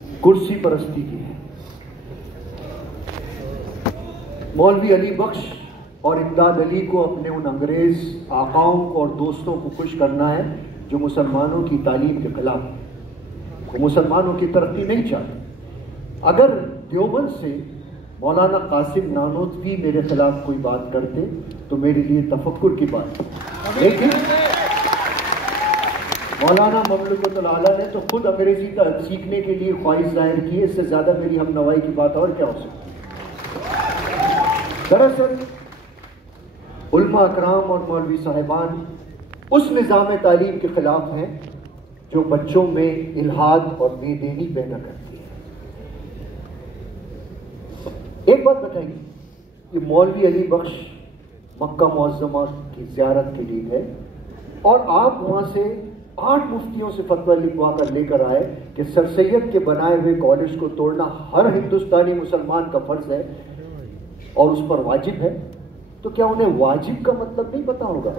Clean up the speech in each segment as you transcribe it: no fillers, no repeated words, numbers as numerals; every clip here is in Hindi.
कुर्सी परस्ती की है। मौलवी अली बख्श और इमदाद अली को अपने उन अंग्रेज आकाओं और दोस्तों को खुश करना है जो मुसलमानों की तालीम के खिलाफ है, वो मुसलमानों की तरक्की नहीं चाहते। अगर देवबंद से मौलाना कासिम नानोतवी मेरे खिलाफ कोई बात करते तो मेरे लिए तफक्कुर की बात है, लेकिन मौलाना ममलुकतुल आला ने तो खुद अंग्रेजी का सीखने के लिए ख्वाहिश जाहिर की है। इससे ज़्यादा मेरी हम नवाई की बात और क्या हो सकती। दरअसल उल्मा अकराम और मौलवी साहिबान उस निज़ाम तालीम के खिलाफ हैं जो बच्चों में इल्हाद और बेदीनी पैदा करती है। एक बात बताइए, ये मौलवी अली बख्श मक्का मुअज़्ज़मा की ज़ियारत के लिए है और आप वहाँ से 8 मुफ्तियों से फतवा लिखवा कर लेकर आए कि सर सैयद के बनाए हुए कॉलेज को तोड़ना हर हिंदुस्तानी मुसलमान का फर्ज है और उस पर वाजिब है। तो क्या उन्हें वाजिब का मतलब नहीं पता होगा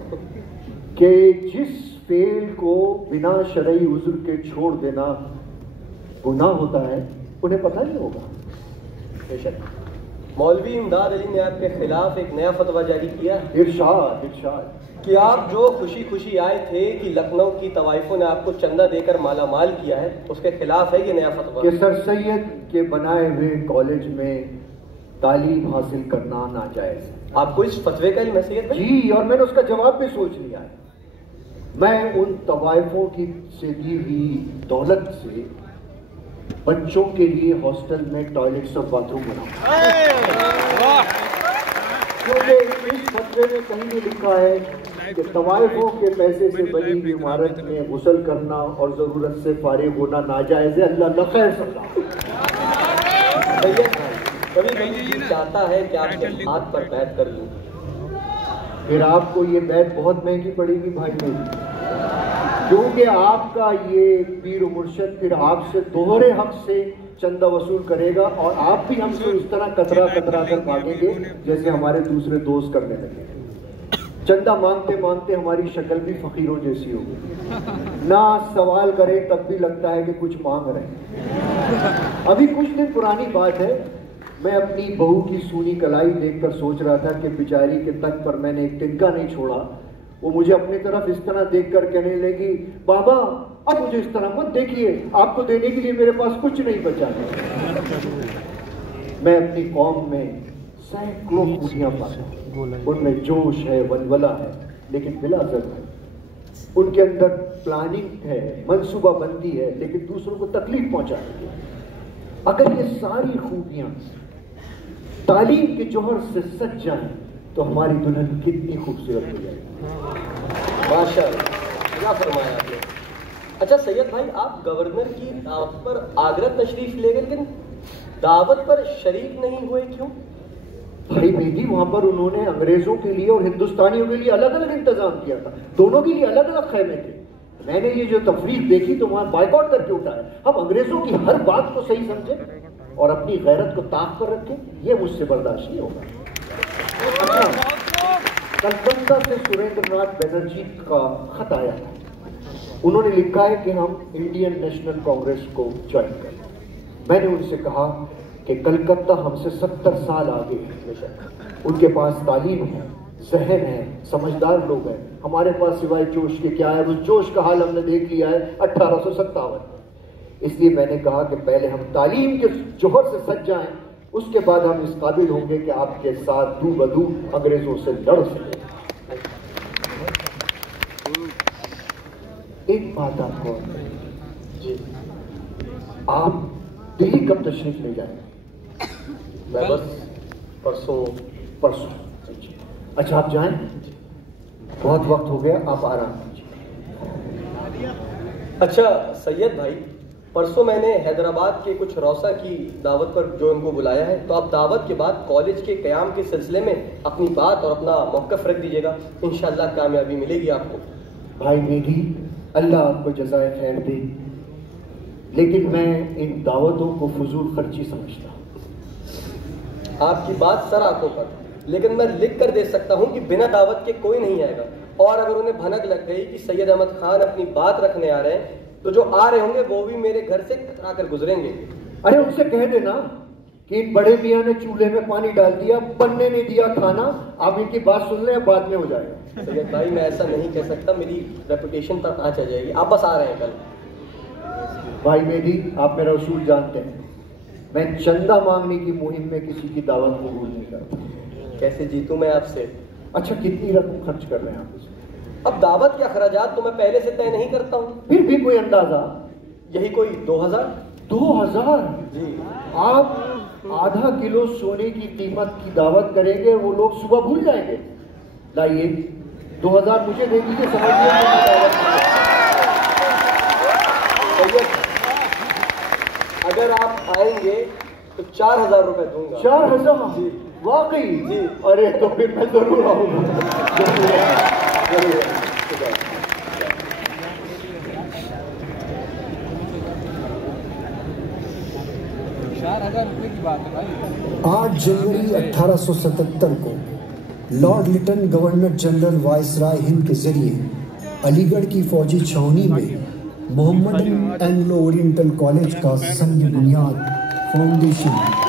कि जिस फेल को बिना शरई उज़्र के छोड़ देना गुनाह होता है, उन्हें पता नहीं होगा। बेशक मौलवी इमदाद अली ने आपके खिलाफ एक नया फतवा जारी किया। इरशाद इरशाद कि आप जो खुशी खुशी आए थे कि लखनऊ की तवाइफों ने आपको चंदा देकर माला माल किया है, उसके खिलाफ है ये नया फतवा कि सर सैयद के बनाए हुए कॉलेज में तालीम हासिल करना नाजायज है। आपको इस फतवे का इल्म है सैयद भाई? जी, और मैंने उसका जवाब भी सोच लिया है। मैं उन तवाइफों की से दी हुई दौलत से बच्चों के लिए हॉस्टल में टॉयलेट्स और बाथरूम बनाऊंगा, क्योंकि इस फतवे में कहीं भी लिखा है कि तवाइफों के पैसे से बनी हुई इमारत में गुस्ल करना और जरूरत से फारिग होना नाजायज है। अल्लाह न खैर कभी कभी चाहता है कि आपके हाथ पर बैत कर लूं, फिर आपको ये बैत बहुत महंगी पड़ेगी भाई मेरी, क्योंकि आपका ये पीर मुर्शद फिर आपसे दोहरे हक से चंदा वसूल करेगा और आप भी हमसे उस तरह कतरा कतरा कर भागेंगे जैसे हमारे दूसरे दोस्त करने लगे। चंदा मांगते मांगते हमारी शक्ल भी फकीरों जैसी होगी, ना सवाल करें तब भी लगता है कि कुछ मांग रहे हैं। अभी कुछ दिन पुरानी बात है, मैं अपनी बहू की सूनी कलाई देखकर सोच रहा था कि बेचारी के तक पर मैंने एक तिनका नहीं छोड़ा। वो मुझे अपनी तरफ इस तरह देखकर कहने लगी, बाबा अब मुझे इस तरह मत देखिए, आपको देने के लिए मेरे पास कुछ नहीं बचा है। मैं अपनी कौम में सैकड़ों खूबियां पाता हूं, उनमें जोश है, वलवला है, लेकिन बिला ज़रूरत उनके अंदर प्लानिंग है, मनसूबाबंदी है, लेकिन दूसरों को तकलीफ पहुंचाती है। अगर ये सारी खूबियां तालीम के जौहर से सज जाएं तो हमारी दुल्हन कितनी खूबसूरत हो जाएगी। माशाअल्लाह, क्या फरमाया आपने। अच्छा सैयद भाई, आप गवर्नर की दावत पर आगरा तशरीफ ले गए लेकिन दावत पर शरीक नहीं हुए, क्यों? भाई मेहदी, वहां पर उन्होंने अंग्रेजों के लिए और हिंदुस्तानियों के लिए अलग अलग इंतजाम किया था, दोनों के लिए अलग अलग खैमे थे। मैंने ये जो तफरीक देखी तो वहां बाइकआउट करके उठाया। हम अंग्रेजों की हर बात को सही समझे और अपनी गैरत को ताक पर रखें, ये मुझसे बर्दाश्त नहीं होगा। अच्छा, कलकत्ता से सुरेंद्रनाथ बनर्जी का खत आया था। उन्होंने लिखा है कि हम इंडियन नेशनल कांग्रेस को ज्वाइन करें। मैंने उनसे कहा कि कलकत्ता हमसे 70 साल आगे है, उनके पास तालीम है, जहन है, समझदार लोग हैं। हमारे पास सिवाय जोश के क्या है? उस जोश का हाल हमने देख लिया है 1857। इसलिए मैंने कहा कि पहले हम तालीम के जोहर से सज जाएं, उसके बाद हम इस काबिल होंगे कि आपके साथ दू बदू अंग्रेजों से लड़ सकें। एक बात आपको जी, आप दिल्ली कब तशरीफ ले जाएंगे? मैं बस परसों। अच्छा, आप जाएं, बहुत वक्त हो गया, आप आराम कीजिए। अच्छा सैयद भाई, परसों मैंने हैदराबाद के कुछ रौसा की दावत पर जो उनको बुलाया है, तो आप दावत के बाद कॉलेज के क़याम के सिलसिले में अपनी बात और अपना मौक़िफ़ रख दीजिएगा, इंशाअल्लाह कामयाबी मिलेगी आपको। भाई मेरी, अल्लाह आपको जज़ाए खैर दे, लेकिन मैं इन दावतों को फजूल खर्ची समझता हूँ। आपकी बात सर आंखों पर, लेकिन मैं लिख कर दे सकता हूँ कि बिना दावत के कोई नहीं आएगा, और अगर उन्हें भनक लग गई कि सैयद अहमद खान अपनी बात रखने आ रहे हैं तो जो आ रहे होंगे वो भी मेरे घर से कतरा कर गुजरेंगे। अरे उनसे कह देना कि इन बड़े मियाँ ने चूल्हे में पानी डाल दिया, बनने नहीं दिया खाना, आप इनकी बात सुन लें, बाद में हो जाएगा। सैयद भाई मैं ऐसा नहीं कह सकता, मेरी रेपुटेशन पर आँच आ जाएगी। आप बस आ रहे हैं कल। भाई मेरी, आप मेरा उसूल जानते हैं, मैं चंदा मांगने की मुहिम में किसी की दावत कबूल नहीं करता। कैसे जीतूं मैं आपसे? अच्छा कितनी रकम खर्च कर रहे हैं आप इसमें? अब दावत के अखराजात तो मैं पहले से तय नहीं करता हूँ। फिर भी कोई अंदाजा? यही कोई 2000। 2000? जी। आप आधा किलो सोने की कीमत की दावत करेंगे, वो लोग सुबह भूल जाएंगे। लाइए 2000 मुझे दे दीजिए, समझिए अगर आप आएंगे तो 4000 रुपए दूंगा। 4000? जी। वाकई? जी। अरे तो फिर मैं जरूर आऊंगा। ₹4000 की बात है भाई। 8 जनवरी 1877 को Lord Lytton governor general viceroy Hind के जरिए अलीगढ़ की फौजी छावनी में मोहम्मदन एंग्लो ओरिएंटल कॉलेज का संग बुनियाद फाउंडेशन